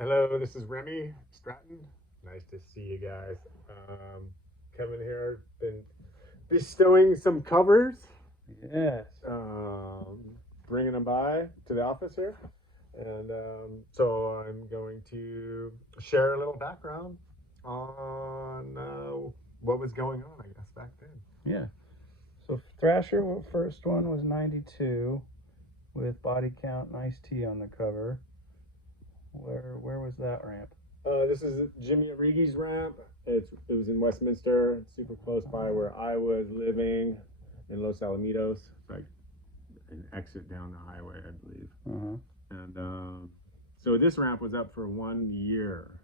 Hello, this is Remy Stratton. Nice to see you guys. Kevin here, been bestowing some covers, Yes. um, bringing them by to the office here. And so I'm going to share a little background on what was going on, I guess, back then. Yeah. So Thrasher, first one was 92 with body count and iced tea on the cover. Where was that ramp? This is Jimmy Arrighi's ramp. It was in Westminster, super close by where I was living in Los Alamitos. It's like an exit down the highway, I believe. Uh-huh. And so this ramp was up for 1 year.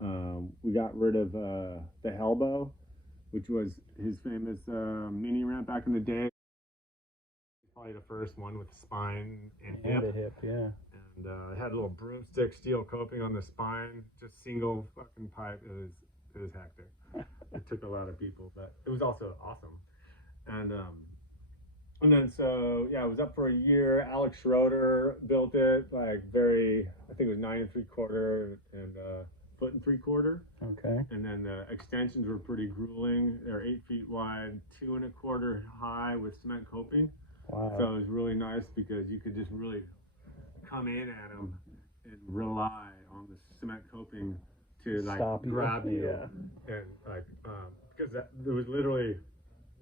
We got rid of the Hellbow, which was his famous mini ramp back in the day. Probably the first one with the spine and And a hip. hip, yeah. And it had a little broomstick steel coping on the spine, just single fucking pipe. It was hectic. It took a lot of people, but it was also awesome. And then so yeah, it was up for a year. Alex Schroeder built it, like I think it was 9 3/4 and foot and 3/4. Okay. And then the extensions were pretty grueling. They're 8 feet wide, 2 1/4 high with cement coping. Wow. So it was really nice because you could just really come in at them and rely on the cement coping to like Stop you. grab you. Yeah. And like because there was literally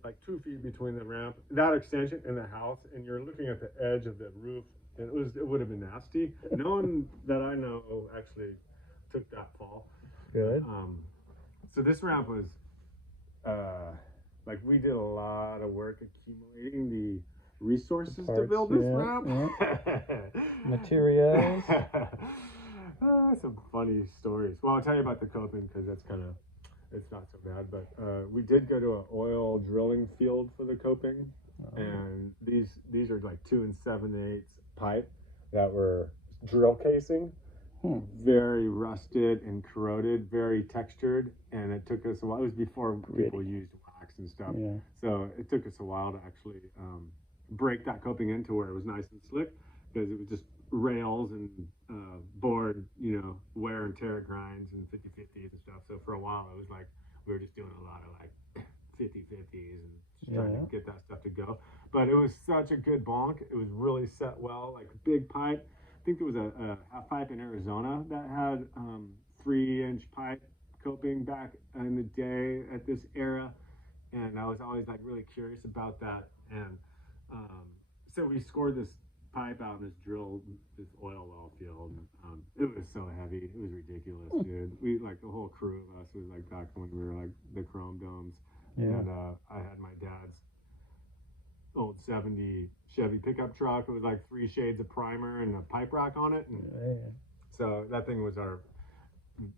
like 2 feet between the ramp, that extension, and the house, and you're looking at the edge of the roof, and it would have been nasty. No one that I know actually took that fall. Good. So this ramp was like we did a lot of work accumulating the resources to build this ramp. Materials. Some funny stories. Well, I'll tell you about the coping because it's not so bad. But we did go to an oil drilling field for the coping, and these are like 2 7/8 pipe that were drill casing. Very rusted and corroded, very textured, and it took us a while. It was before people used wax and stuff, so it took us a while to actually break that coping into where it was nice and slick, because it was just rails and board, wear and tear grinds and 50/50s and stuff. So for a while, it was like we were just doing a lot of like 50/50s and just trying to get that stuff to go. But it was such a good bonk. It was really set well, like big pipe. I think there was a half pipe in Arizona that had 3-inch pipe coping back in the day at this era, and I was always like really curious about that. And so we scored this pipe out in this oil well field. It was so heavy, it was ridiculous, dude. We like the whole crew of us was like back when we were like the chrome domes, and I had my dad's old 70 Chevy pickup truck. It was like 3 shades of primer and a pipe rack on it, and so that thing was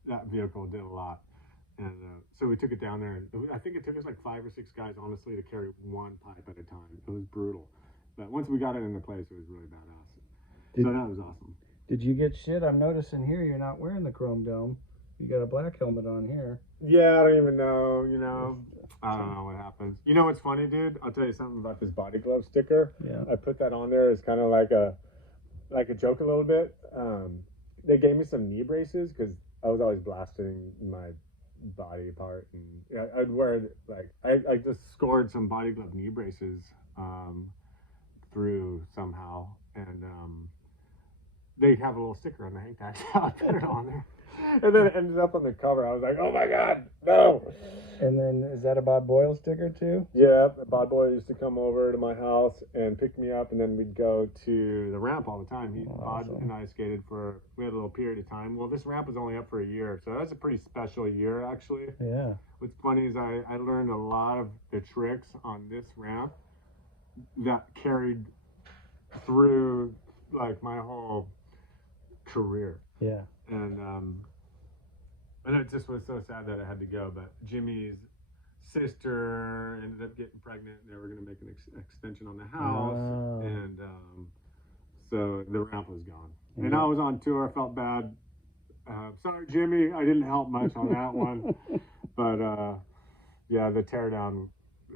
that vehicle did a lot. And so we took it down there, and I think it took us like 5 or 6 guys, honestly, to carry one pipe at a time. It was brutal, but once we got it into place, it was really badass. So that was awesome. Did you get shit? I'm noticing here you're not wearing the chrome dome. You got a black helmet on here. Yeah, I don't even know, I don't know what happens. You know what's funny, dude? I'll tell you something about this body glove sticker. Yeah. I put that on there as kind of like a joke a little bit. They gave me some knee braces because I was always blasting my body apart, and I'd wear like I just scored some body glove knee braces through somehow, and they have a little sticker on the hang tag, so I put it on there. And then it ended up on the cover. I was like, oh my God, no. And then, is that a Bob Boyle sticker too? Yeah, Bob Boyle used to come over to my house and pick me up, and then we'd go to the ramp all the time. Bob and I skated we had a little period of time. Well, this ramp was only up for a year, so that was a pretty special year, actually. Yeah. What's funny is I learned a lot of the tricks on this ramp that carried through like my whole career. Yeah. And it just was so sad that I had to go. But Jimmy's sister ended up getting pregnant, and they were going to make an extension on the house, and so the ramp was gone. And I was on tour. I felt bad. Sorry, Jimmy, I didn't help much on that one. But yeah, the teardown.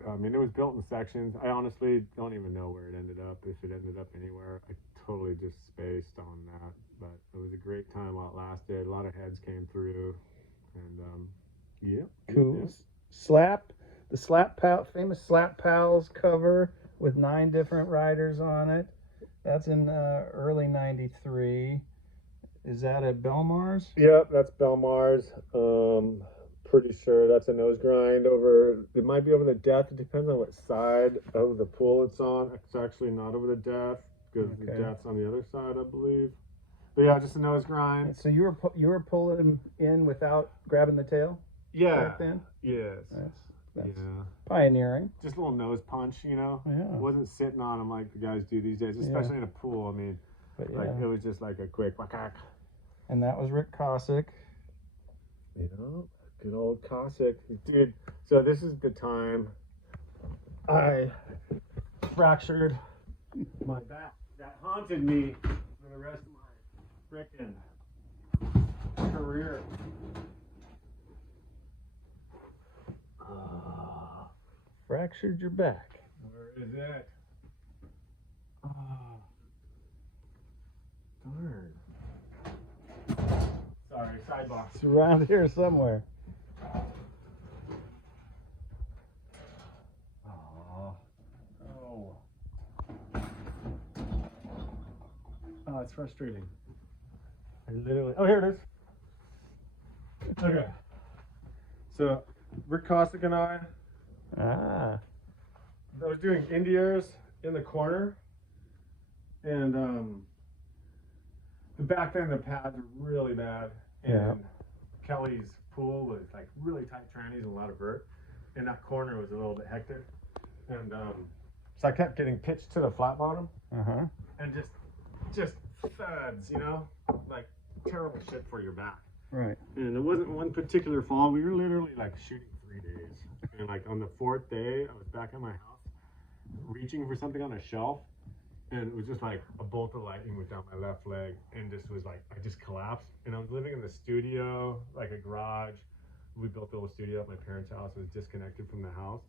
I mean, it was built in sections. I honestly don't even know where it ended up, if it ended up anywhere. I totally just spaced on that. but it was a great time while it lasted. A lot of heads came through, and yeah. Cool. Yeah. Famous Slap Pals cover with 9 different riders on it. That's in early '93. Is that at Belmar's? Yep, that's Belmar's. Pretty sure that's a nose grind over. It might be over the death. It depends on what side of the pool it's on. It's actually not over the death because the death's on the other side, I believe. But yeah, just a nose grind. So you were pulling in without grabbing the tail? Yeah. Back then? Yes. That's yeah. pioneering. Just a little nose punch, you know. Yeah. Wasn't sitting on them like the guys do these days, especially in a pool. I mean, but like it was just like a quick whack. And that was Rick Kosick. You know, good old Kosick, dude. So this is the time I fractured my back. That haunted me for the rest of my frickin' career. Fractured your back. Where is it? Oh, darn. Sorry, sidebar. It's around here somewhere. Oh. Oh, it's frustrating. I literally. Oh, here it is. Okay. So, Rick Kosick and I was doing Indias in the corner, and back then the pads were really bad, and Kelly's pool was like really tight trannies and a lot of vert, and that corner was a little bit hectic, and so I kept getting pitched to the flat bottom, and just thuds, you know, like terrible shit for your back. Right. And it wasn't one particular fall. We were literally like shooting 3 days. And like on the 4th day, I was back at my house reaching for something on a shelf. And it was just like a bolt of lightning went down my left leg. And just was like, I just collapsed. And I was living in the studio, like a garage. We built a little studio at my parents' house. It was disconnected from the house.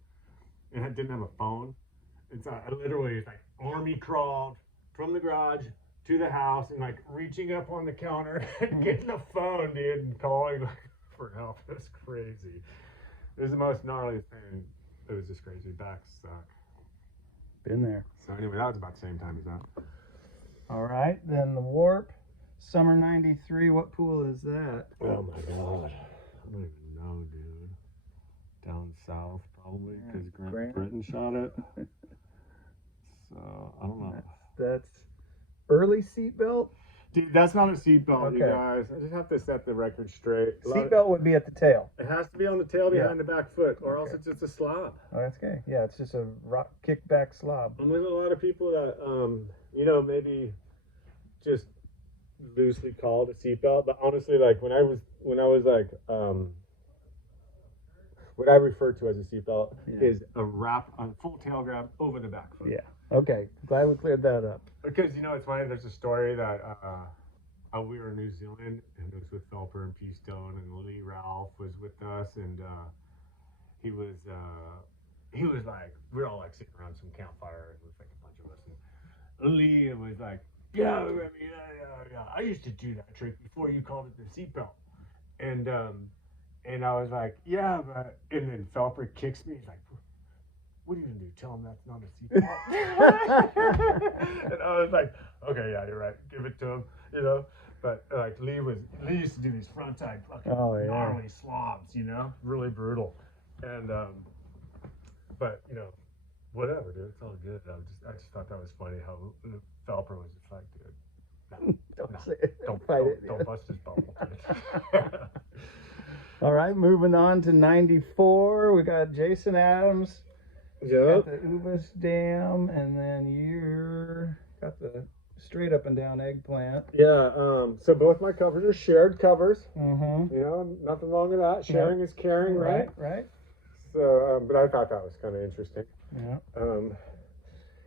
And I didn't have a phone. And so I literally like army crawled from the garage to the house and like reaching up on the counter and getting the phone, dude, and calling like for help. It was crazy. It was the most gnarly thing. It was just crazy. Backs suck. Been there. So anyway, that was about the same time as that. All right, then the Warp, summer '93. What pool is that? Oh my god, I don't even know, dude. Down south probably because Brittain shot it. So I don't know. That's early seatbelt? Dude, that's not a seatbelt, you guys. I just have to set the record straight. Seatbelt would be at the tail. It has to be on the tail behind the back foot, or else it's just a slob. Oh, that's okay. Yeah, it's just a rock kickback slob. And there's a lot of people that, you know, maybe just loosely call it a seatbelt, but honestly, like when I was like, what I refer to as a seatbelt is a full tail grab over the back foot. Yeah. Okay. Glad we cleared that up. Because, you know, it's funny, there's a story that we were in New Zealand, and it was with Felper and P. Stone, and Lee Ralph was with us, and he was like, we were all like sitting around some campfire, and it was like a bunch of us, and Lee was like, yeah, I used to do that trick before you called it the seatbelt. And I was like, yeah, but, and then Felper kicks me, he's like, what are you gonna do? Tell him that's not a seatbelt. And I was like, okay, yeah, you're right. Give it to him, you know. But like Lee used to do these frontside fucking gnarly slobs, you know, really brutal. And but you know, whatever, dude. It's all good. I just thought that was funny how Felper was just like, dude, Don't say it. Don't bust his bubble, dude. All right, moving on to '94. We got Jason Adams. Yep. Got the Ubis Dam, and then you got the straight up and down eggplant. Yeah. So both my covers are shared covers. Mm-hmm. You know, nothing wrong with that. Sharing is caring, right? Right. So, but I thought that was kind of interesting. Yeah.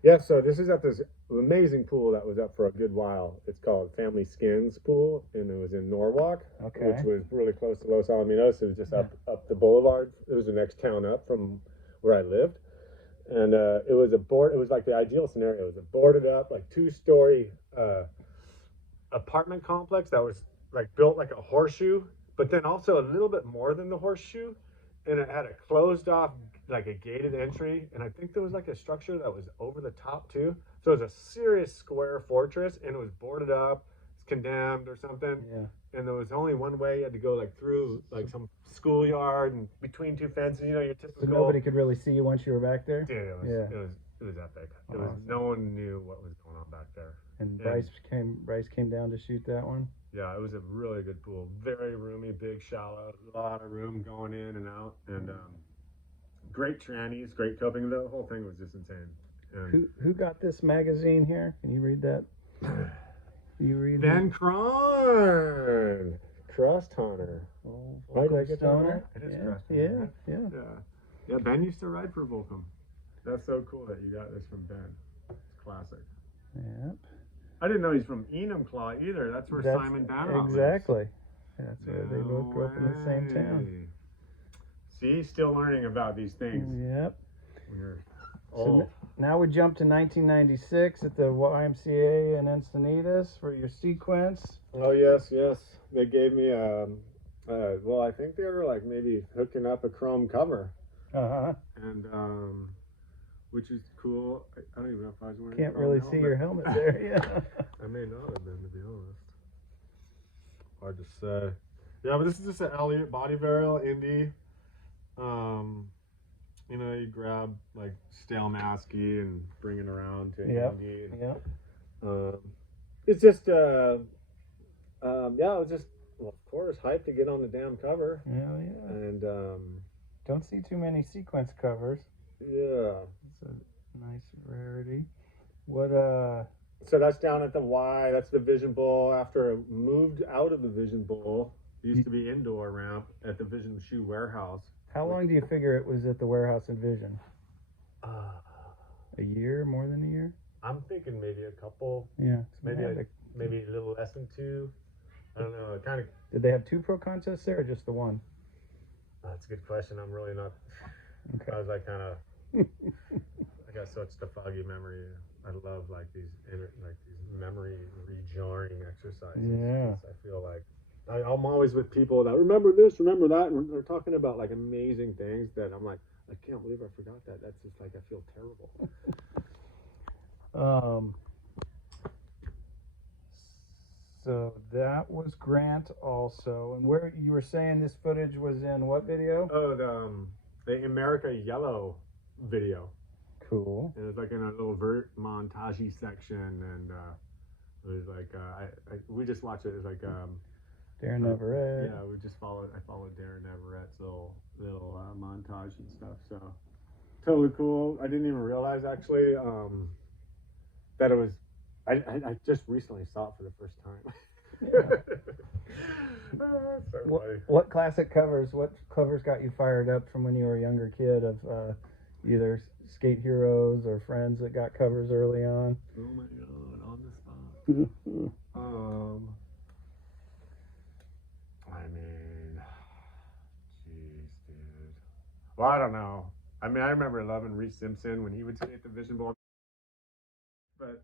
Yeah. So this is at this amazing pool that was up for a good while. It's called Family Skins Pool, and it was in Norwalk, which was really close to Los Alamitos. It was just up the boulevard. It was the next town up from where I lived. And it was like the ideal scenario. It was a boarded up, like 2-story apartment complex that was like built like a horseshoe, but then also a little bit more than the horseshoe, and it had a closed off like a gated entry, and I think there was like a structure that was over the top too. So it was a serious square fortress, and it was boarded up, it's condemned or something. Yeah. And there was only one way. You had to go like through like some schoolyard and between two fences. You know, your typical. So nobody could really see you once you were back there. Dude, it was epic. It was no one knew what was going on back there. And Bryce came down to shoot that one. Yeah, it was a really good pool. Very roomy, big, shallow, a lot of room going in and out, and great trannies, great coping. The whole thing was just insane. And who got this magazine here? Can you read that? You read Ben Krahn, Crust Hunter. Oh, Right, Volcom I get Stoner. that? It is Yeah, Crust yeah, Hunter. yeah. Yeah, Ben used to ride for Volcom. That's so cool that you got this from Ben. It's classic. Yep. I didn't know he's from Enumclaw either. That's where Simon Bannoff Exactly. That's where they No both grew up in the same town. way. See, still learning about these things. Yep. Weird. So now we jump to 1996 at the YMCA in Encinitas for your sequence. Oh yes, yes. They gave me well, I think they were like maybe hooking up a chrome cover, Uh-huh. and which is cool. I don't even know if I was wearing. Can't a chrome really see your helmet there. Yeah. I may not have been, to be honest. Hard to say. Yeah, but this is just an Elliott body varial Indy. You know, you grab like stale masky and bring it around to Indy. And, Yeah. it's just yeah, it was just, well, of course, hyped to get on the damn cover. Yeah, yeah. And Don't see too many sequence covers. yeah. It's a nice rarity. What So that's down at the Y. That's the Vision Bowl. After it moved out of the Vision Bowl, it used to be indoor ramp at the Vision Shoe Warehouse. how long do you figure it was at the warehouse in Vision? A year, more than a year? I'm thinking maybe a couple, Yeah. maybe a little less than two. I don't know. Kind of. Did they have two pro contests there or just the one? That's a good question. I'm really not. Okay. I was like kind of. I got such a foggy memory. I love like these memory rejarring exercises. Yeah. I feel like I'm always with people that remember this, remember that, and they're talking about like amazing things that I'm like, I can't believe I forgot that. That's just like, I feel terrible. So that was Grant also, and where you were saying this footage was in what video? Oh, the Emerica YELLOW video. Cool. It was like in a little vert montage section, and it was like we just watched it. It was like Darren Everett. yeah, I followed Darren Everett's little montage and stuff. So totally cool. I didn't even realize actually that it was. I just recently saw it for the first time. Yeah. What classic covers? What covers got you fired up from when you were a younger kid of either skate heroes or friends that got covers early on? Oh my god, on the spot. I mean, jeez, dude. Well, I don't know. I mean, I remember loving Reese Simpson when he would skate the Vision Bowl. But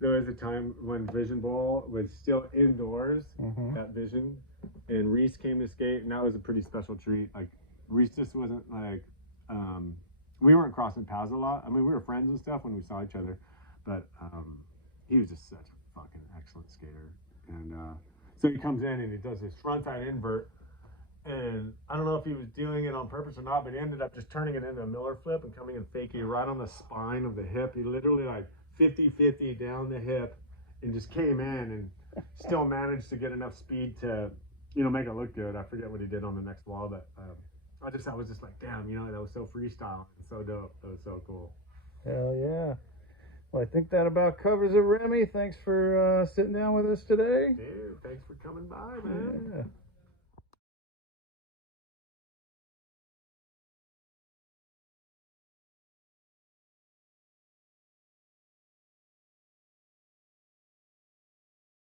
there was a time when Vision Bowl was still indoors at Vision, and Reese came to skate, and that was a pretty special treat. Like, Reese just wasn't like, we weren't crossing paths a lot. I mean, we were friends and stuff when we saw each other, but he was just such a fucking excellent skater. And so he comes in and he does his frontside invert, and I don't know if he was doing it on purpose or not, but he ended up just turning it into a Miller flip and coming in fakie right on the spine of the hip. He literally like 50-50 down the hip and just came in and still managed to get enough speed to, make it look good. I forget what he did on the next wall, but I was just like, damn, that was so freestyle and so dope. That was so cool. Hell yeah. Well, I think that about covers it, Remy. Thanks for sitting down with us today. Dude, thanks for coming by, man. Yeah.